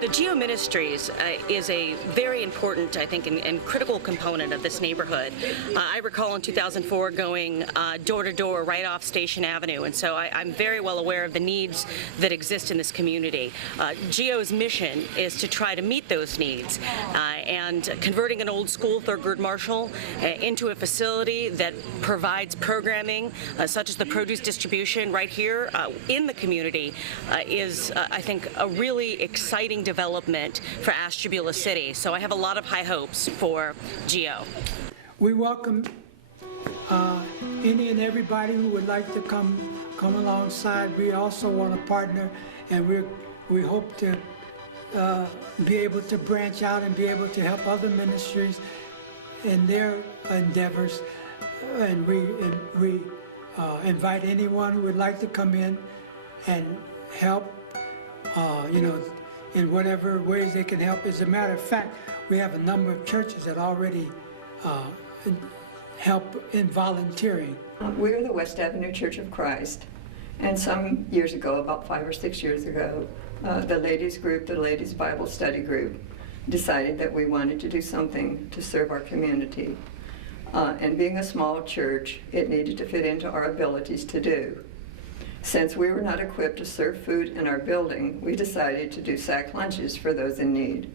The Geo Ministries is a very important, I think, and critical component of this neighborhood. I recall in 2004 going door to door right off Station Avenue, and so I'm very well aware of the needs that exist in this community. Geo's mission is to try to meet those needs, and converting an old school, Thurgood Marshall, into a facility that provides programming such as the produce distribution right here in the community is, I think, a really exciting development for Ashtabula City. So I have a lot of high hopes for Geo. We welcome any and everybody who would like to come alongside. We also want to partner, and we hope to be able to branch out and be able to help other ministries in their endeavors. And we invite anyone who would like to come in and help, in whatever ways they can help. As a matter of fact, we have a number of churches that already help in volunteering. We're the West Avenue Church of Christ, and some years ago, about 5 or 6 years ago, the ladies group, the ladies Bible study group, decided that we wanted to do something to serve our community. And being a small church, it needed to fit into our abilities to do. Since we were not equipped to serve food in our building, we decided to do sack lunches for those in need.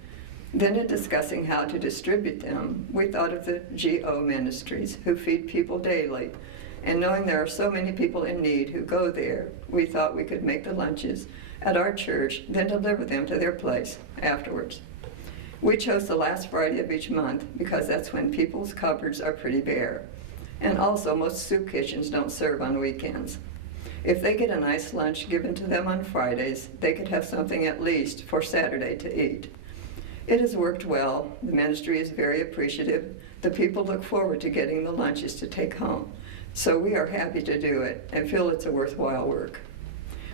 Then in discussing how to distribute them, we thought of the GO Ministries, who feed people daily. And knowing there are so many people in need who go there, we thought we could make the lunches at our church, then deliver them to their place afterwards. We chose the last Friday of each month because that's when people's cupboards are pretty bare. And also, most soup kitchens don't serve on weekends. If they get a nice lunch given to them on Fridays, they could have something at least for Saturday to eat. It has worked well. The ministry is very appreciative. The people look forward to getting the lunches to take home. So we are happy to do it and feel it's a worthwhile work.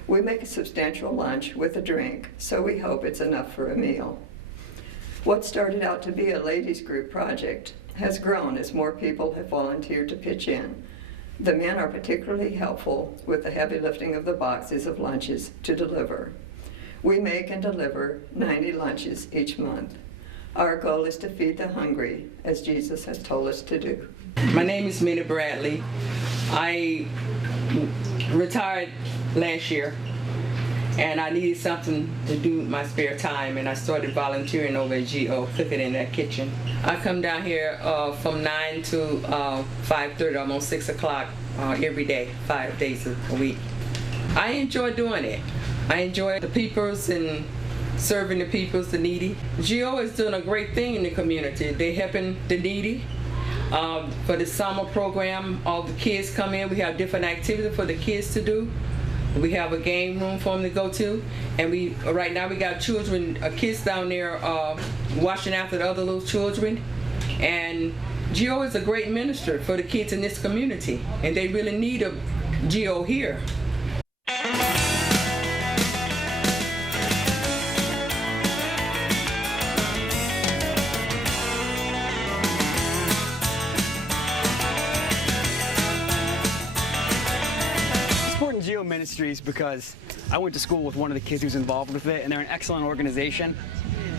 We make a substantial lunch with a drink, so we hope it's enough for a meal. What started out to be a ladies group project has grown as more people have volunteered to pitch in. The men are particularly helpful with the heavy lifting of the boxes of lunches to deliver. We make and deliver 90 lunches each month. Our goal is to feed the hungry, as Jesus has told us to do. My name is Mina Bradley. I retired last year, and I needed something to do with my spare time, and I started volunteering over at GO, cooking in that kitchen. I come down here from 9 to 5:30, almost 6 o'clock every day, 5 days a week. I enjoy doing it. I enjoy the peoples and serving the peoples, the needy. GO is doing a great thing in the community. They're helping the needy. For the summer program, all the kids come in. We have different activities for the kids to do. We have a game room for them to go to, and right now we got children, kids down there watching after the other little children. And GO is a great minister for the kids in this community, and they really need a GO here. GO Ministries because I went to school with one of the kids who's involved with it, and they're an excellent organization.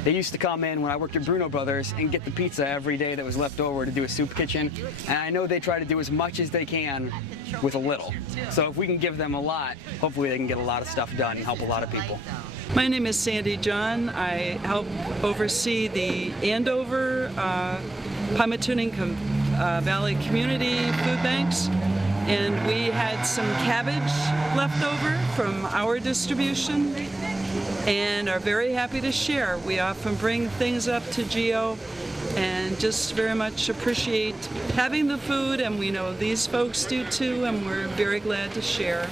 They used to come in when I worked at Bruno Brothers and get the pizza every day that was left over to do a soup kitchen, and I know they try to do as much as they can with a little. So if we can give them a lot, hopefully they can get a lot of stuff done and help a lot of people. My name is Sandy John. I help oversee the Andover, Pymatuning Valley Community Food Banks. And we had some cabbage left over from our distribution and are very happy to share. We often bring things up to GO and just very much appreciate having the food, and we know these folks do too, and we're very glad to share.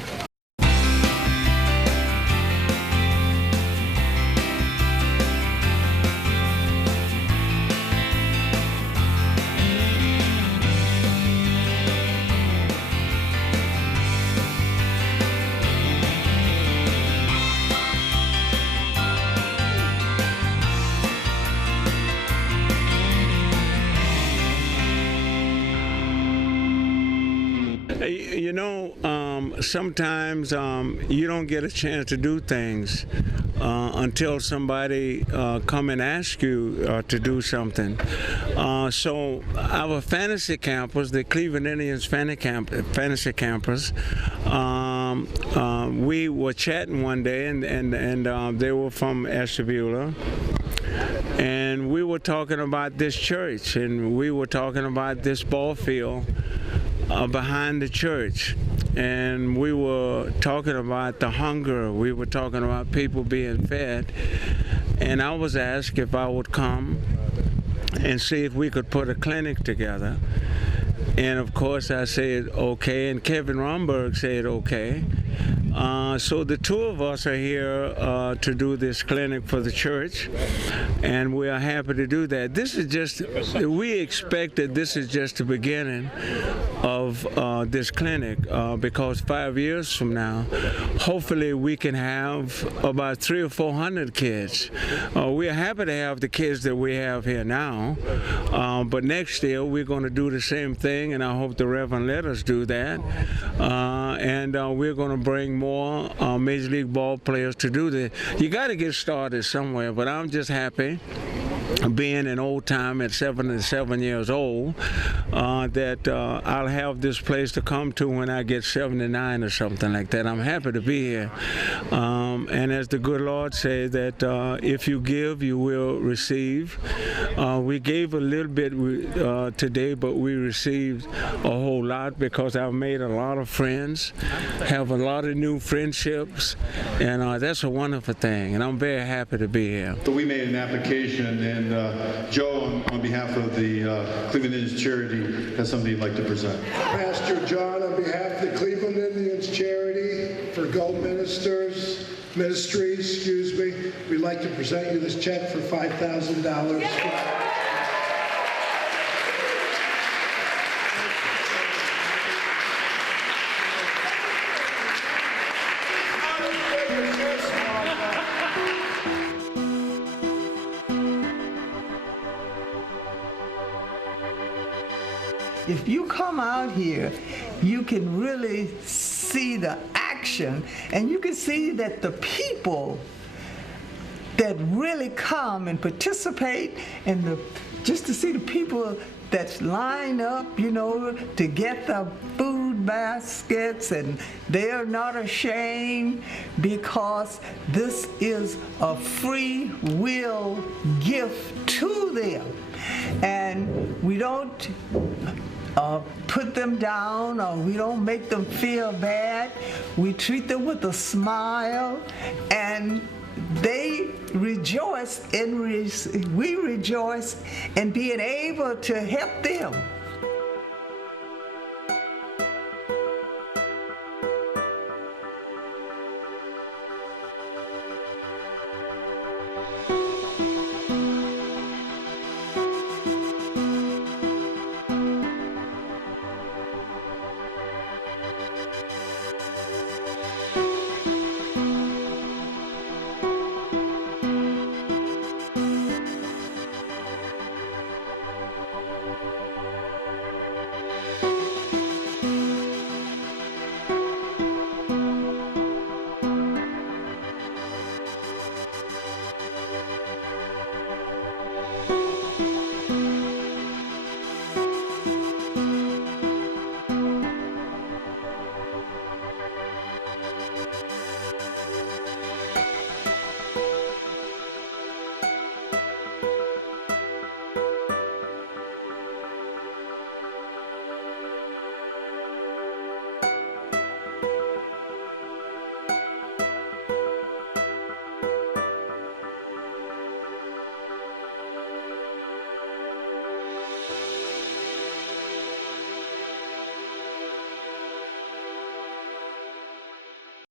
sometimes you don't get a chance to do things until somebody come and ask you to do something. So our fantasy campers, the Cleveland Indians fantasy campers, we were chatting one day, and they were from Ashtabula. And we were talking about this church, and we were talking about this ball field behind the church. And we were talking about the hunger. We were talking about people being fed. And I was asked if I would come and see if we could put a clinic together. And of course I said okay, and Kevin Romberg said okay. So the two of us are here to do this clinic for the church, and we are happy to do that. This is just, we expect that this is just the beginning of this clinic, because 5 years from now, hopefully we can have about 300 or 400 kids. We are happy to have the kids that we have here now, but next year we're going to do the same thing, and I hope the Reverend let us do that. And we're going to bring more Major League ball players to do this. You got to get started somewhere, but I'm just happy, being an old time at 77 years old, that I'll have this place to come to when I get 79 or something like that. I'm happy to be here. And as the good Lord said, that if you give, you will receive. We gave a little bit today, but we received a whole lot, because I've made a lot of friends, have a lot of new friendships, and that's a wonderful thing, and I'm very happy to be here. So we made an application, and Joe, on behalf of the Cleveland Indians Charity, has something he'd like to present. Pastor John, on behalf of the Cleveland Indians Charity for Go Ministries, we'd like to present you this check for $5,000. If you come out here, you can really see the action, and you can see that the people that really come and participate, and just to see the people that's lined up, to get the food baskets, and they're not ashamed, because this is a free will gift to them. And we don't put them down, or we don't make them feel bad. We treat them with a smile, and they rejoice, and we rejoice in being able to help them.